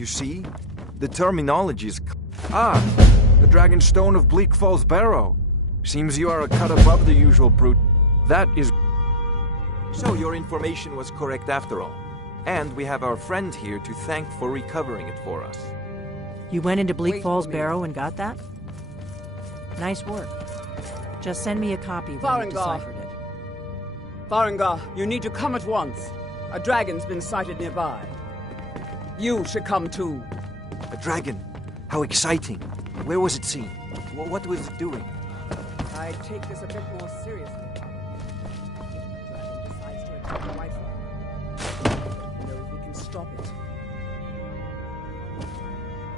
You see? The terminology is... Ah! The Dragon Stone of Bleak Falls Barrow. Seems you are a cut above the usual brute. That is... So your information was correct after all. And we have our friend here to thank for recovering it for us. You went into Bleak Falls Barrow and got that? Nice work. Just send me a copy when you deciphered it. Farengar, you need to come at once. A dragon's been sighted nearby. You should come too. A dragon? How exciting. Where was it seen? What was it doing? I take this a bit more seriously. If the dragon decides to attack the White Flag, who knows we can stop it.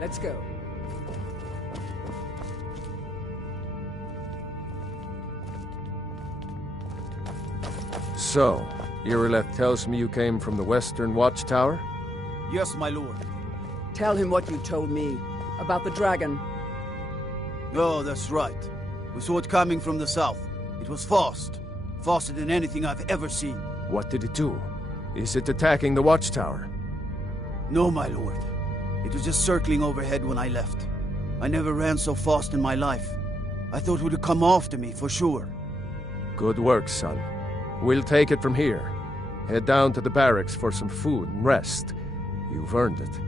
Let's go. So, Irileth tells me you came from the Western Watchtower? Yes, my lord. Tell him what you told me about the dragon. Oh, that's right. We saw it coming from the south. It was fast. Faster than anything I've ever seen. What did it do? Is it attacking the Watchtower? No, my lord. It was just circling overhead when I left. I never ran so fast in my life. I thought it would come after me, for sure. Good work, son. We'll take it from here. Head down to the barracks for some food and rest. You've earned it.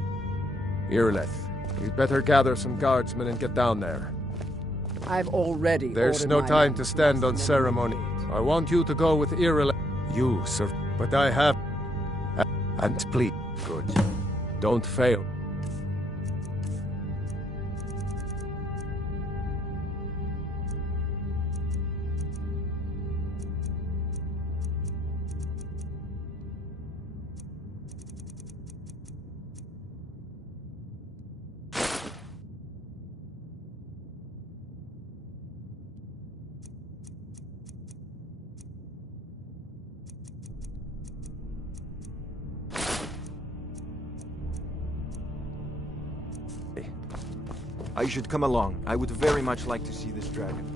Irileth, you'd better gather some guardsmen and get down there. I've already There's no time to stand on ceremony. I want you to go with Irileth. You, sir, but I have... And please, good. Don't fail. I should come along. I would very much like to see this dragon.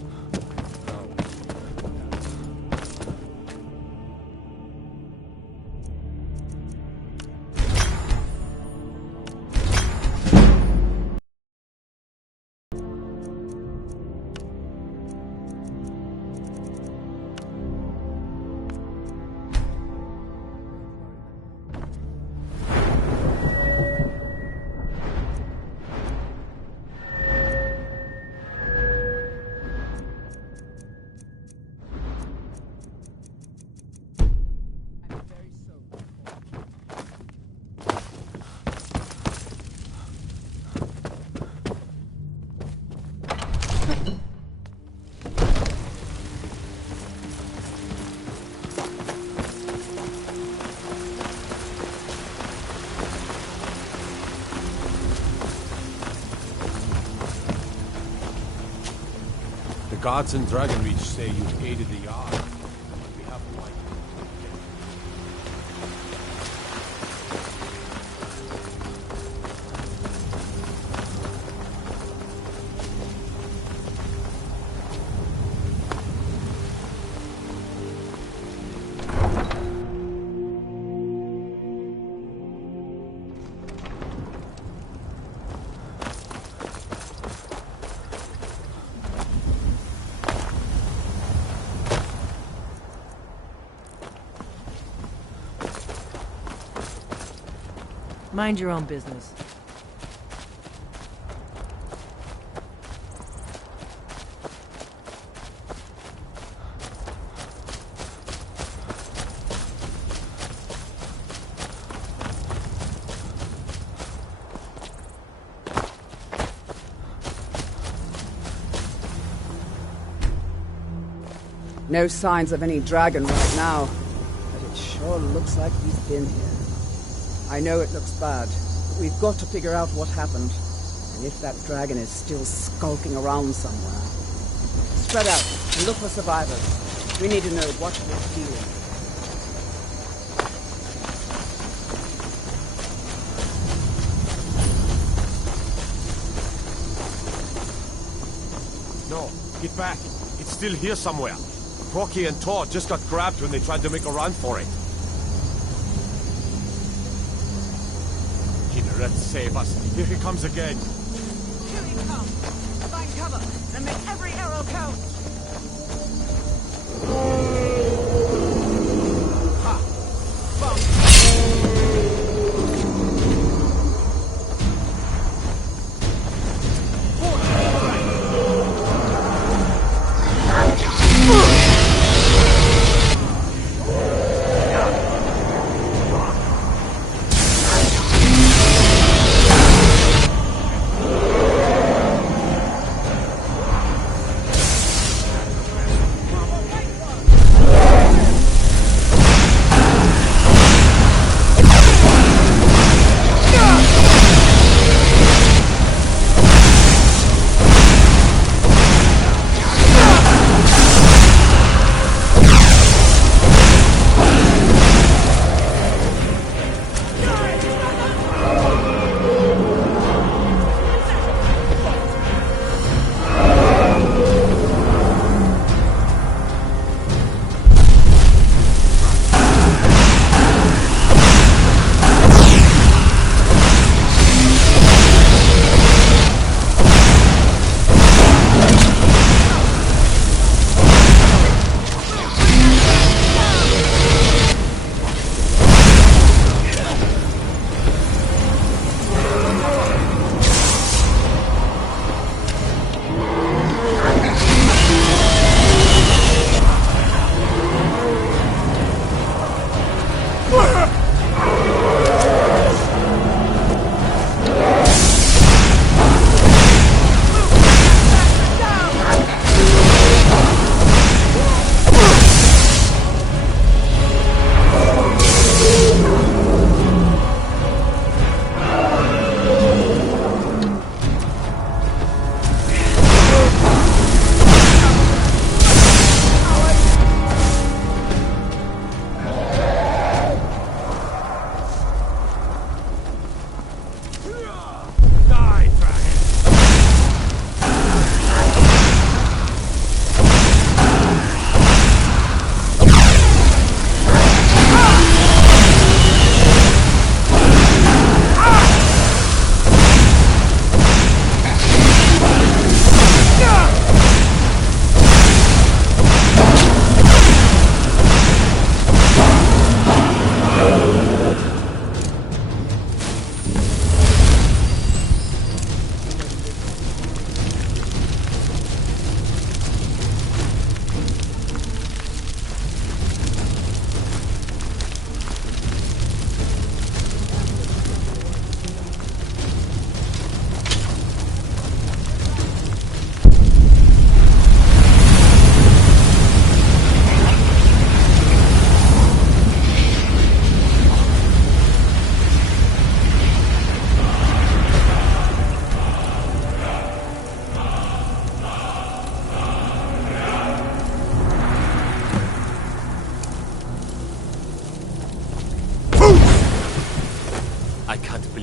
The guards in Dragonreach say you've aided the Yard. We have no idea. Mind your own business. No signs of any dragon right now, but it sure looks like he's been here. I know it looks bad, but we've got to figure out what happened, and if that dragon is still skulking around somewhere. Spread out and look for survivors. We need to know what we're dealing with. No, get back. It's still here somewhere. Rocky and Todd just got grabbed when they tried to make a run for it. Killer Let's save us. Here he comes again. Here he comes. Find cover and make every arrow count. Ha! Bump!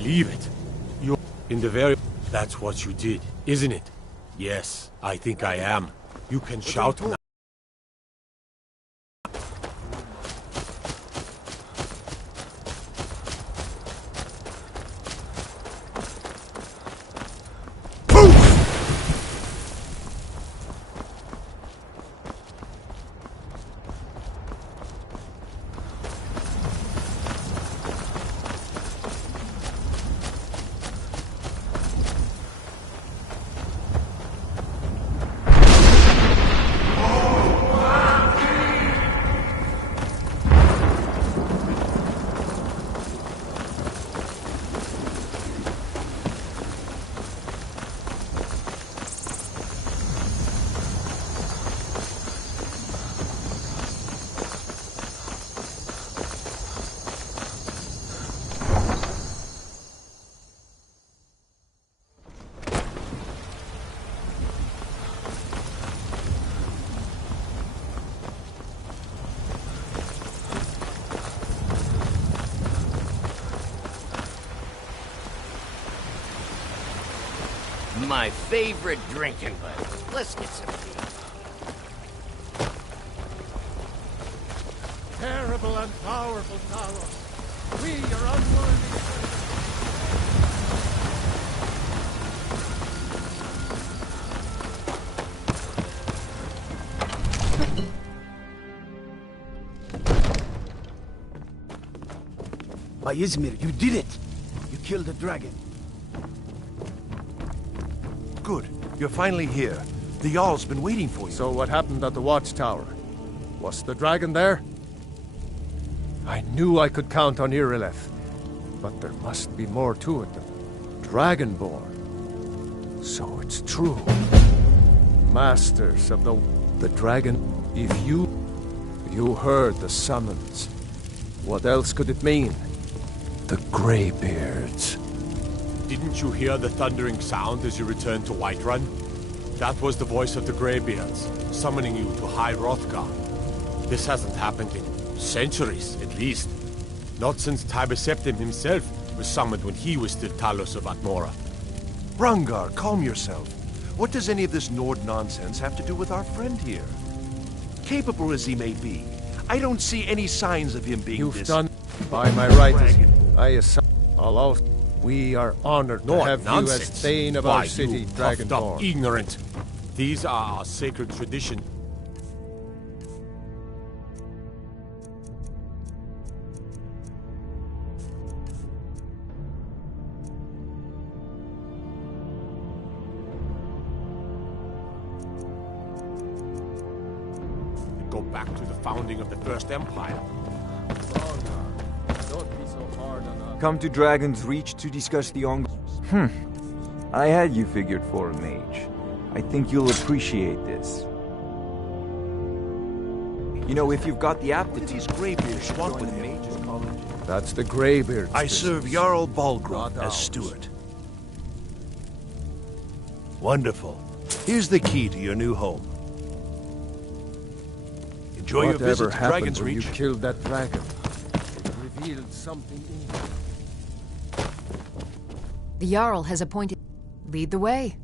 believe it. You're in the very... That's what you did, isn't it? Yes, I think I am. You can shout now. My favorite drinking buddy. Let's get some beer. Terrible and powerful Talos, we are unworthy. By Izmir, you did it! You killed the dragon. Good. You're finally here. The Jarl's been waiting for you. So what happened at the watchtower? Was the dragon there? I knew I could count on Irileth, but there must be more to it than Dragonborn. So it's true. Masters of the dragon. If you heard the summons, what else could it mean? The Greybeards. Didn't you hear the thundering sound as you returned to Whiterun? That was the voice of the Greybeards, summoning you to High Hrothgar. This hasn't happened in centuries, at least. Not since Tiber Septim himself was summoned when he was still Talos of Atmora. Rangar, calm yourself. What does any of this Nord nonsense have to do with our friend here? Capable as he may be, I don't see any signs of him being You've done by my right. I assume. Although we are honored to have nonsense. you as Thane of Why, our city, you puffed up Dragonborn. ignorant. These are our sacred traditions. Go back to the founding of the First Empire. Don't be so hard on us. Come to Dragon's Reach to discuss the I had you figured for a mage. I think you'll appreciate this. You know, if you've got the aptitude, these Greybeards want with join the him? mages college. That's the Greybeards. I serve Jarl Balgruuf Not as ours. steward. Wonderful. Here's the key to your new home. Enjoy your Whatever visit to happened Dragon's when Reach. you killed that dragon? It revealed something in you. The Jarl has appointed... Lead the way.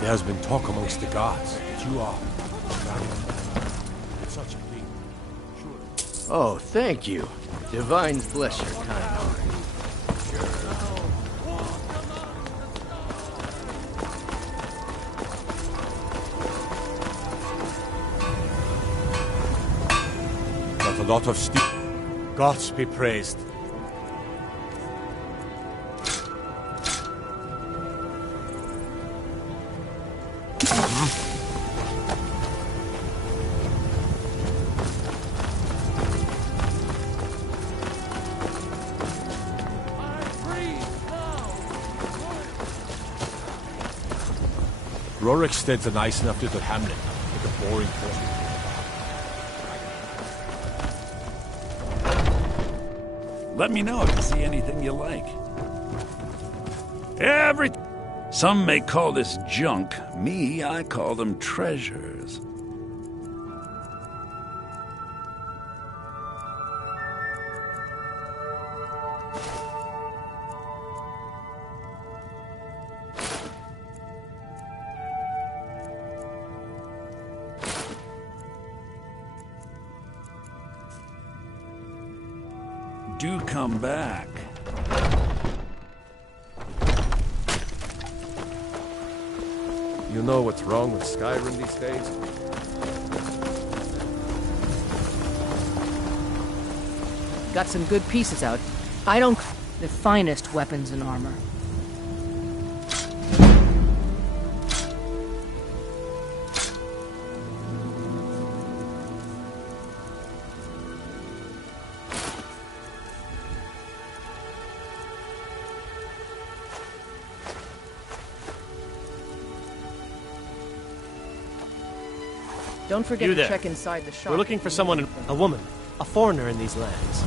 There has been talk amongst the gods that you are it's such a thing. Surely. Oh, thank you. Divines bless your kind heart. Not a lot of steel. Gods be praised. Rorikstead's a nice enough little hamlet, with a boring forest. Let me know if you see anything you like. Some may call this junk. Me, I call them treasures. Do come back. You know what's wrong with Skyrim these days? Got some good pieces out. I don't... The finest weapons and armor. Don't forget You to there. check inside the shop. We're looking for someone, a woman, a foreigner in these lands.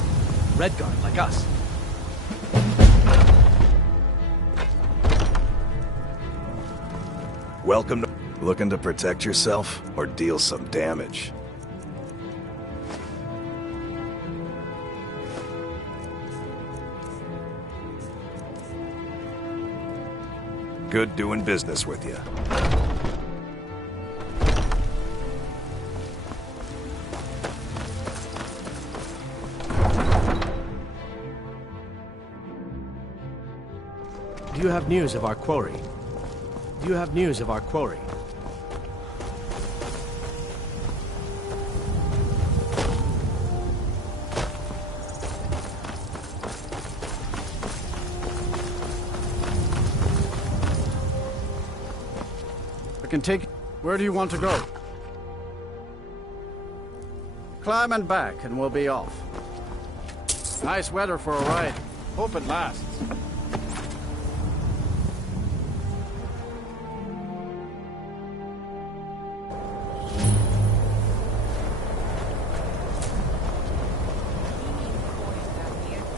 Redguard, like us. Welcome to... Looking to protect yourself or deal some damage? Good doing business with you. Do you have news of our quarry? Do you have news of our quarry? I can take... Where do you want to go? Climb and back, and we'll be off. Nice weather for a ride. Hope it lasts.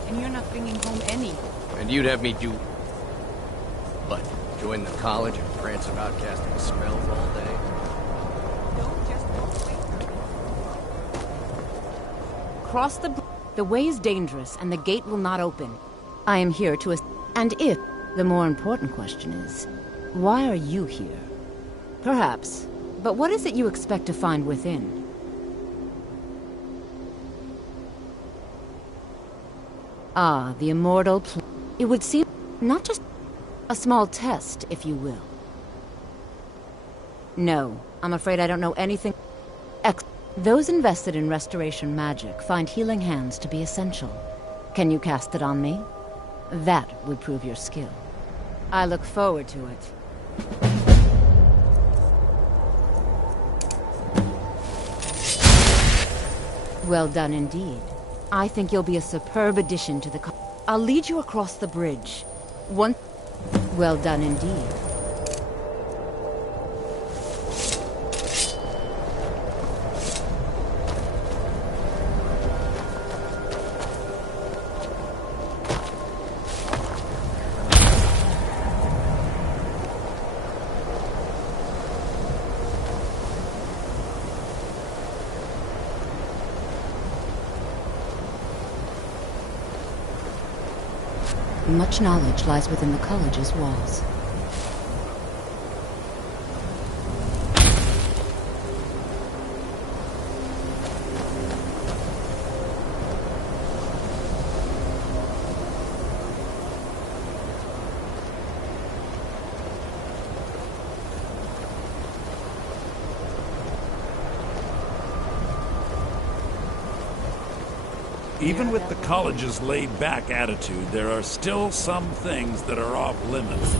And you're not bringing home any. And you'd have me do... what? Join the college and prance about casting spells all day? Cross the way is dangerous, and the gate will not open. I am here to and if... The more important question is, why are you here? Perhaps. But what is it you expect to find within? Ah, the immortal It would seem not just a small test, if you will. No, I'm afraid I don't know anything. Those invested in restoration magic find healing hands to be essential. Can you cast it on me? That would prove your skill. I look forward to it. Well done indeed. I think you'll be a superb addition to the I'll lead you across the bridge. Well done indeed. Much knowledge lies within the college's walls. Even with the college's laid-back attitude, there are still some things that are off limits.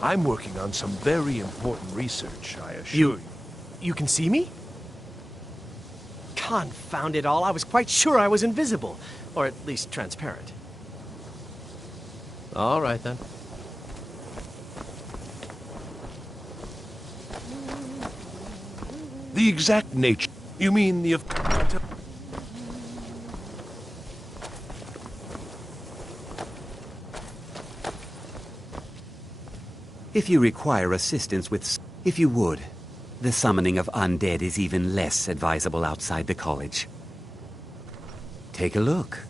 I'm working on some very important research, I assure you. You can see me? Confound it all, I was quite sure I was invisible. Or at least transparent. All right, then. The exact nature... You mean the... If you require assistance with... If you would, the summoning of undead is even less advisable outside the college. Take a look.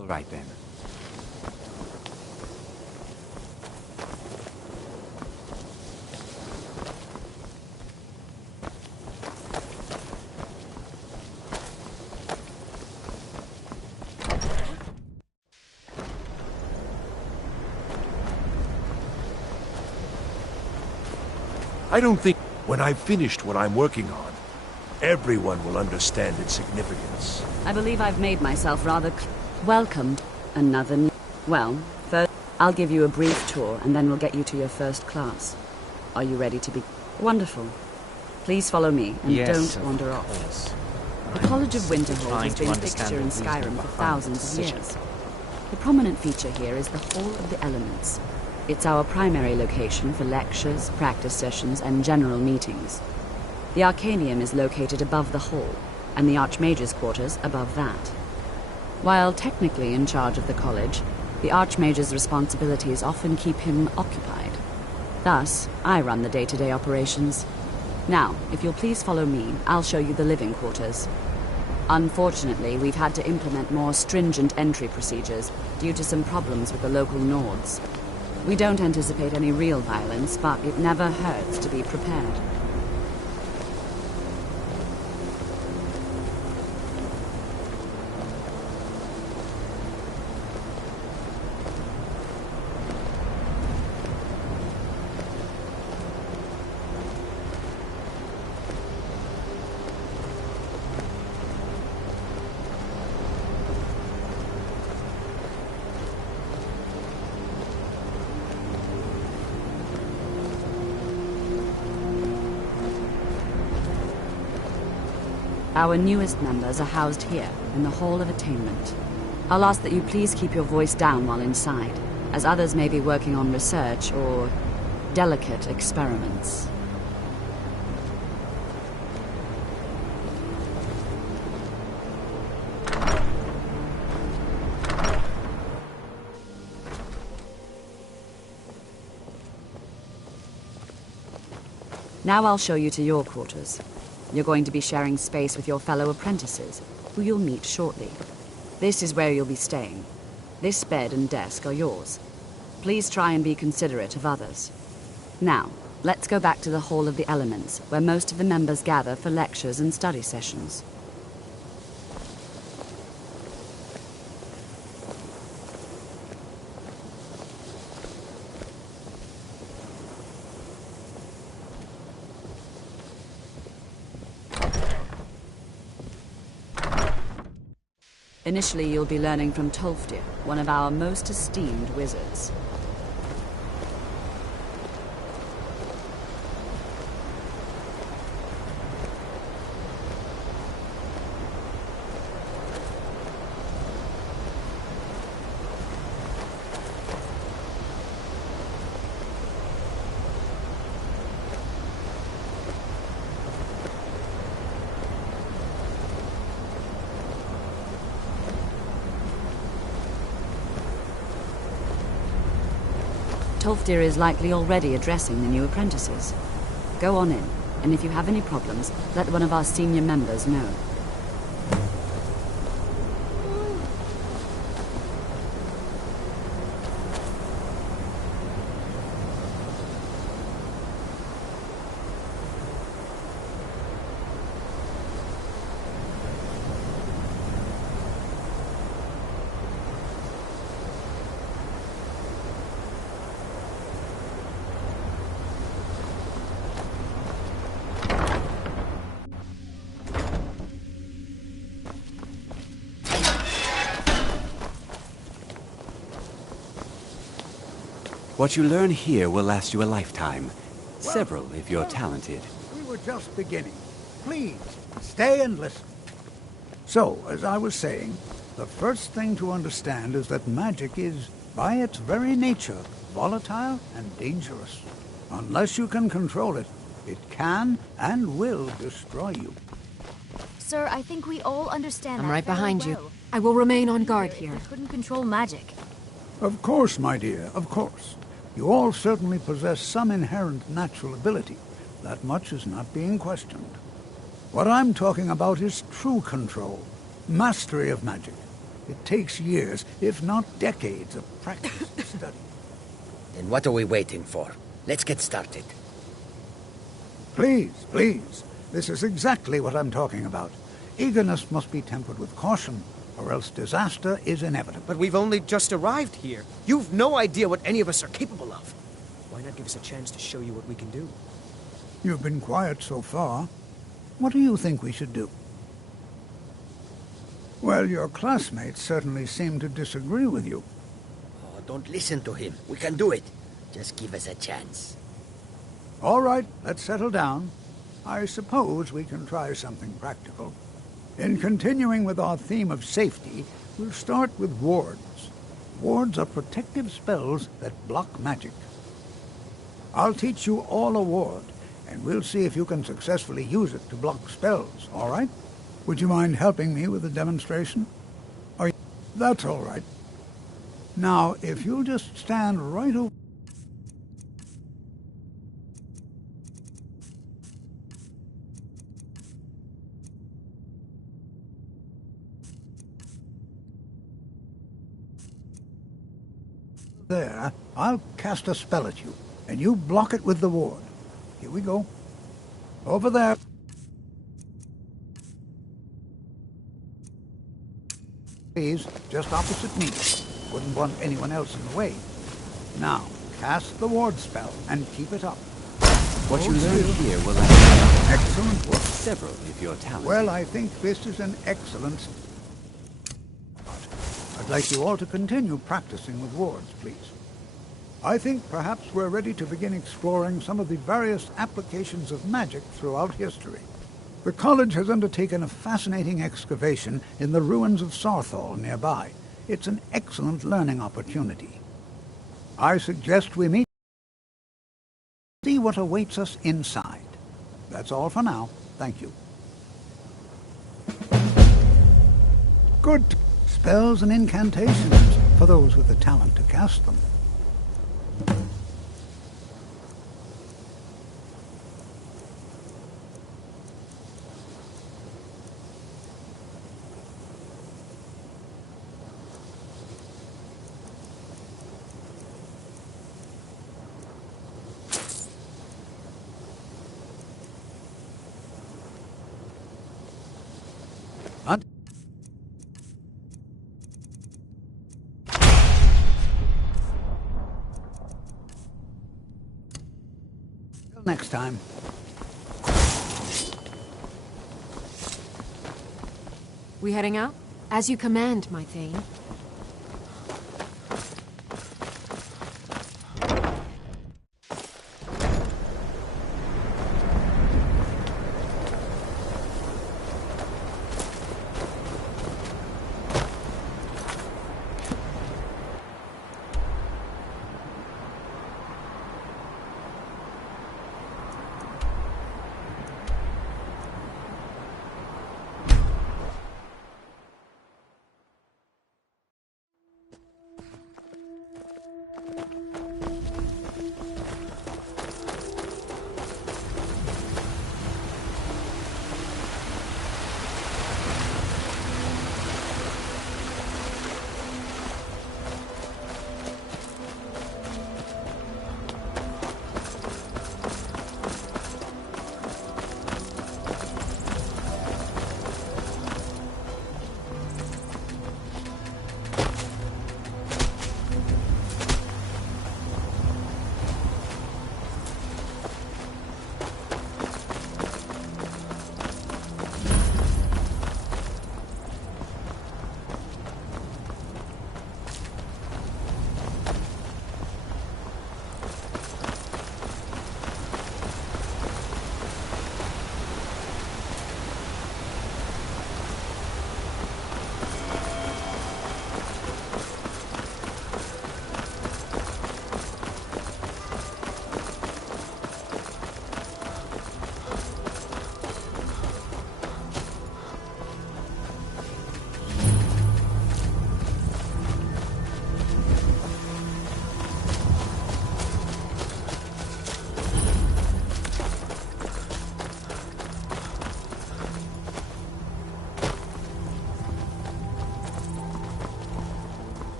All right then. I don't think when I've finished what I'm working on, everyone will understand its significance. I believe I've made myself rather welcomed. Well, first, I'll give you a brief tour, and then we'll get you to your first class. Are you ready to be... Wonderful. Please follow me, and don't wander off. The College of Winterhold has been a fixture in Skyrim for thousands of years. The prominent feature here is the Hall of the Elements. It's our primary location for lectures, practice sessions, and general meetings. The Arcanium is located above the hall, and the Archmage's quarters above that. While technically in charge of the college, the Archmage's responsibilities often keep him occupied. Thus, I run the day-to-day operations. Now, if you'll please follow me, I'll show you the living quarters. Unfortunately, we've had to implement more stringent entry procedures due to some problems with the local Nords. We don't anticipate any real violence, but it never hurts to be prepared. Our newest members are housed here, in the Hall of Attainment. I'll ask that you please keep your voice down while inside, as others may be working on research or delicate experiments. Now I'll show you to your quarters. You're going to be sharing space with your fellow apprentices, who you'll meet shortly. This is where you'll be staying. This bed and desk are yours. Please try and be considerate of others. Now, let's go back to the Hall of the Elements, where most of the members gather for lectures and study sessions. Initially, you'll be learning from Tolfdir, one of our most esteemed wizards. Tolfdir is likely already addressing the new apprentices. Go on in, and if you have any problems, let one of our senior members know. What you learn here will last you a lifetime. Several, if you're talented. We were just beginning. Please, stay and listen. So, as I was saying, the first thing to understand is that magic is, by its very nature, volatile and dangerous. Unless you can control it, it can and will destroy you. Sir, I think we all understand that. I'm right behind you. Well. I will remain on guard here. We couldn't control magic. Of course, my dear, of course. You all certainly possess some inherent natural ability. That much is not being questioned. What I'm talking about is true control, mastery of magic. It takes years, if not decades, of practice and study. Then what are we waiting for? Let's get started. Please, please. This is exactly what I'm talking about. Eagerness must be tempered with caution, or else disaster is inevitable. But we've only just arrived here. You've no idea what any of us are capable of. Why not give us a chance to show you what we can do? You've been quiet so far. What do you think we should do? Well, your classmates certainly seem to disagree with you. Oh, don't listen to him. We can do it. Just give us a chance. All right, let's settle down. I suppose we can try something practical. In continuing with our theme of safety, we'll start with wards. Wards are protective spells that block magic. I'll teach you all a ward, and we'll see if you can successfully use it to block spells, all right? Would you mind helping me with the demonstration? That's all right. Now, if you'll just stand right over... there, I'll cast a spell at you, and you block it with the ward. Here we go. Over there. Please, just opposite me. Wouldn't want anyone else in the way. Now, cast the ward spell and keep it up. What you learn here will last excellent work. Several if you're talented. Well, I think this is an excellent... I'd like you all to continue practicing with wards, please. I think perhaps we're ready to begin exploring some of the various applications of magic throughout history. The college has undertaken a fascinating excavation in the ruins of Sarthal nearby. It's an excellent learning opportunity. I suggest we meet, see what awaits us inside. That's all for now. Thank you. Good. Spells and incantations for those with the talent to cast them. Next time. We heading out? As you command, my Thane.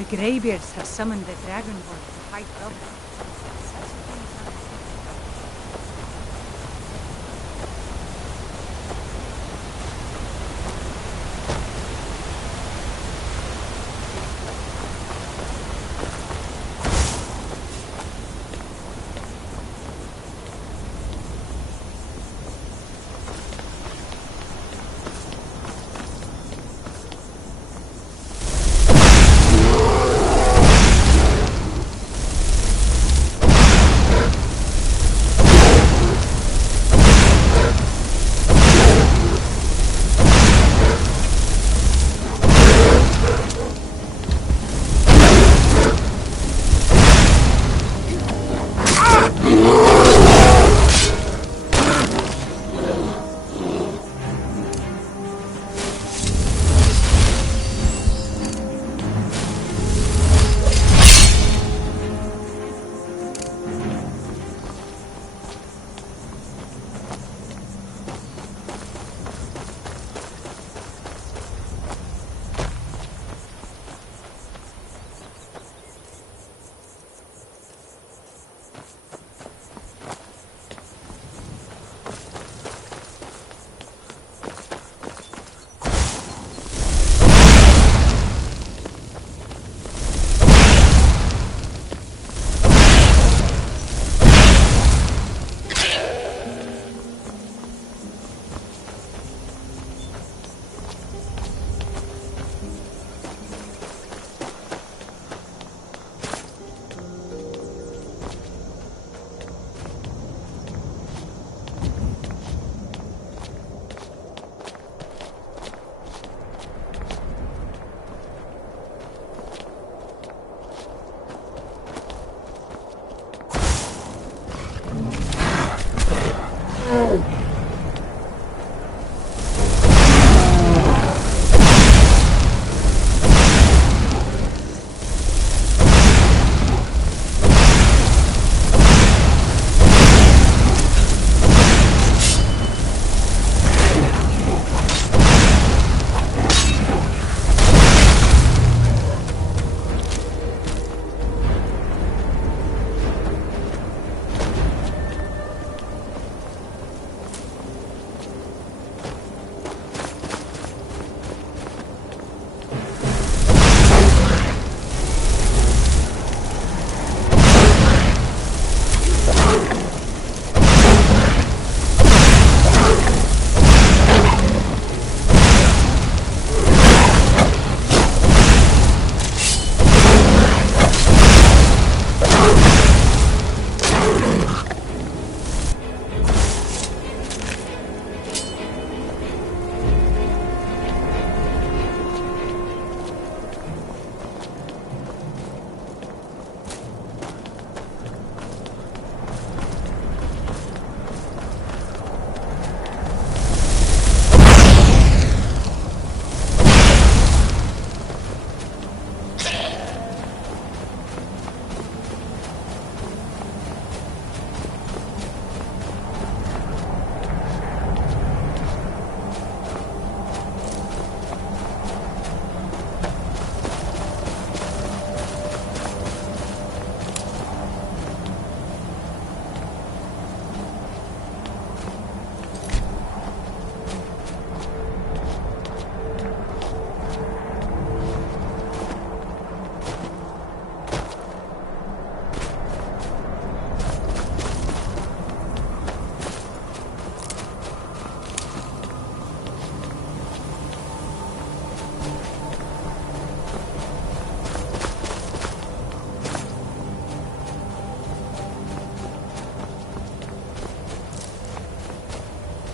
The Greybeards have summoned the Dragonborn to fight Robin.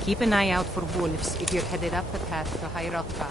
Keep an eye out for wolves if you're headed up the path to High Hrothgar.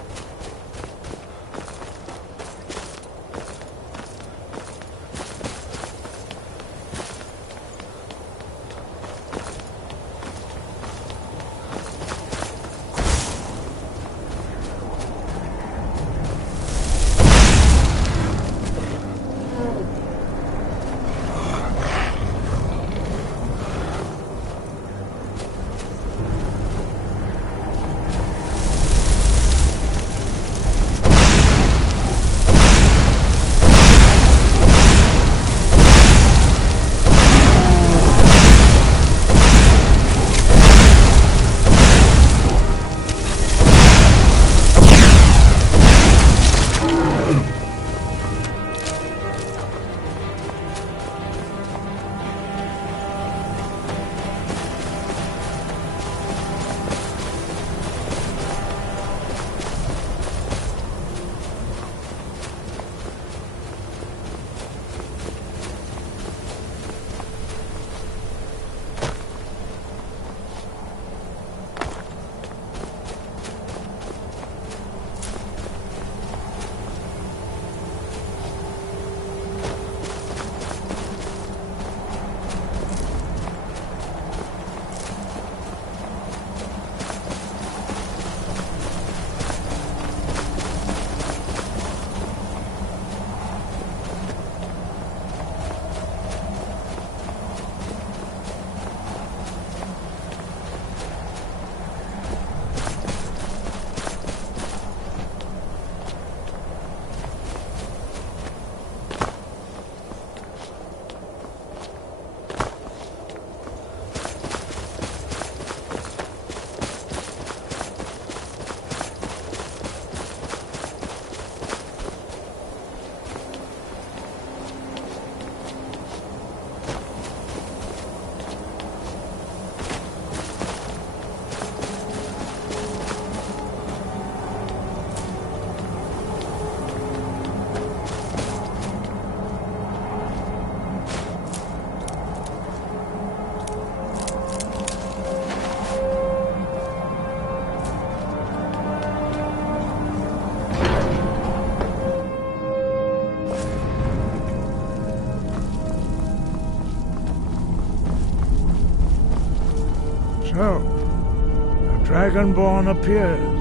So, a Dragonborn appears.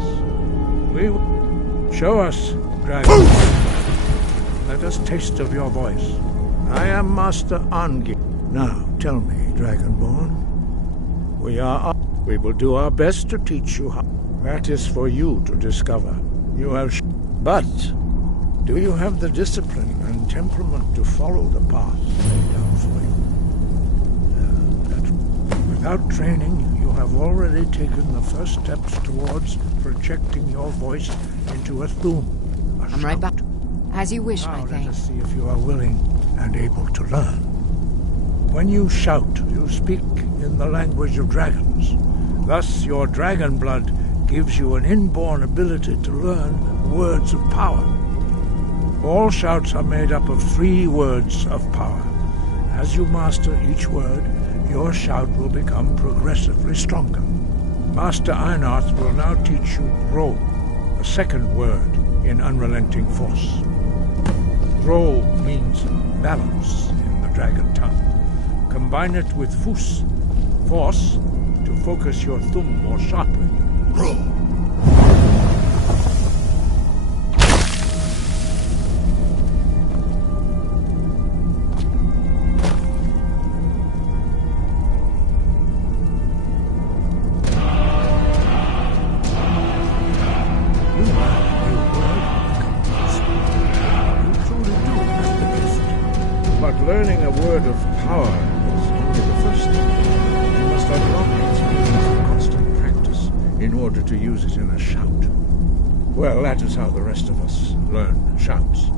Show us, Dragon. Let us taste of your voice. I am Master Angi. Now, tell me, Dragonborn. We will do our best to teach you how. That is for you to discover. You have but do you have the discipline and temperament to follow the path laid out for you? Without training, you have already taken the first steps towards projecting your voice into a thum. I'm right back. As you wish, my Now thane. let us see if you are willing and able to learn. When you shout, you speak in the language of dragons. Thus, your dragon blood gives you an inborn ability to learn words of power. All shouts are made up of 3 words of power. As you master each word, your shout will become progressively stronger. Master Einarth will now teach you Ro, a second word in unrelenting force. Ro means balance in the dragon tongue. Combine it with Fus, force, to focus your thumb more sharply. Ro. Learning a word of power is only the first step. You must unlock its meaning through constant practice in order to use it in a shout. Well, that is how the rest of us learn shouts.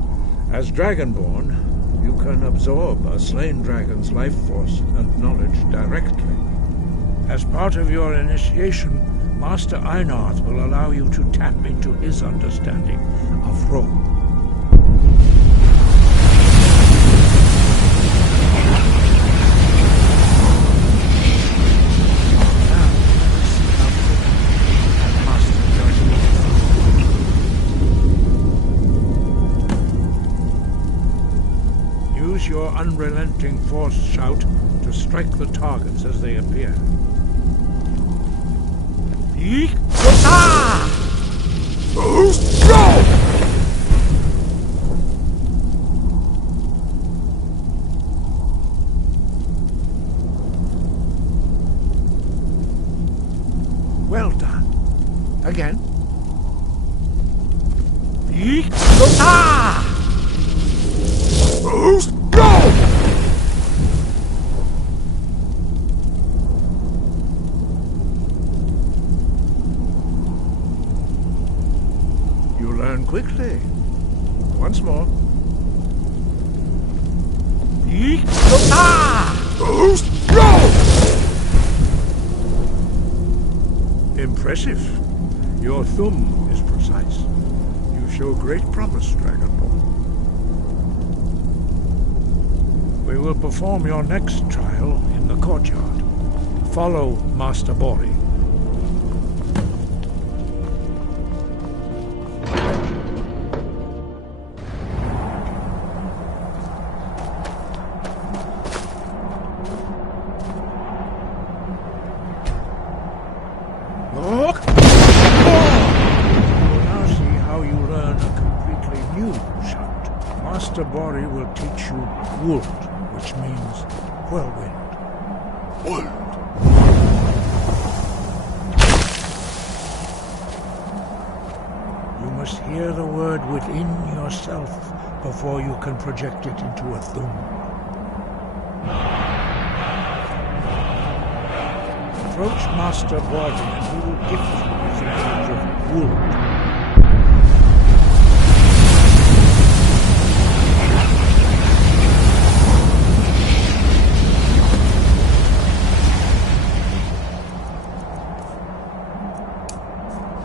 As Dragonborn, you can absorb a slain dragon's life force and knowledge directly. As part of your initiation, Master Einarth will allow you to tap into his understanding of Ro. use your unrelenting force shout to strike the targets as they appear. Yeek! Ah! Go! Well done. Again. Yeek! Ah! Go! You learn quickly. Once more. Yeek! Ah! Go! Impressive. Your thumb is precise. You show great promise, Dragonborn. We will perform your next trial in the courtyard. Follow Master Bori. Look! You will now see how you learn a completely new shout. Master Bori will teach you Wold, which means whirlwind. Wold. You must hear the word within yourself before you can project it into a thum. Approach Master Bori and he will gift you his knowledge of Wold.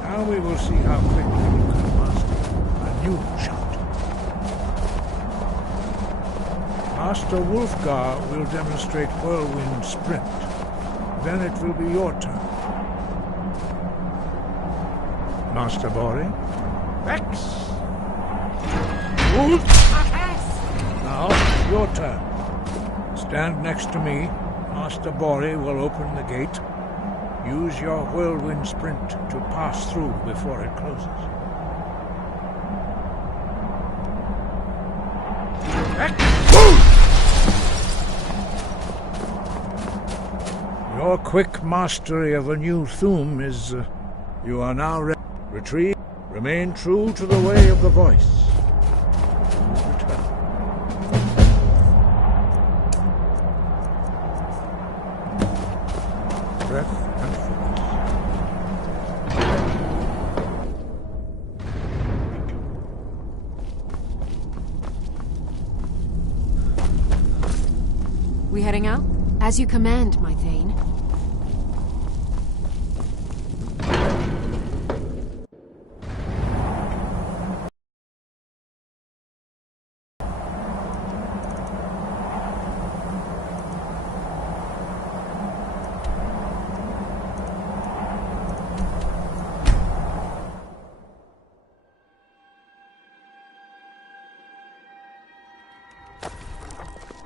Now we will see how quickly you can master a new shout. Master Wolfgar will demonstrate Whirlwind Sprint. Then it will be your turn. Master Bori. Rex! Now, your turn. Stand next to me. Master Bori will open the gate. Use your whirlwind sprint to pass through before it closes. Your quick mastery of a new thum is... you are now ready. Retrieve. Remain true to the way of the voice. Return. Breath and focus. We heading out? As you command, my Thane.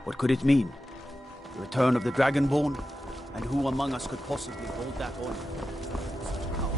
What could it mean? The return of the Dragonborn? And who among us could possibly hold that honor? Such power.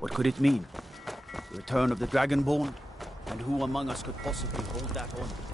What could it mean? The return of the Dragonborn? And who among us could possibly hold that honor?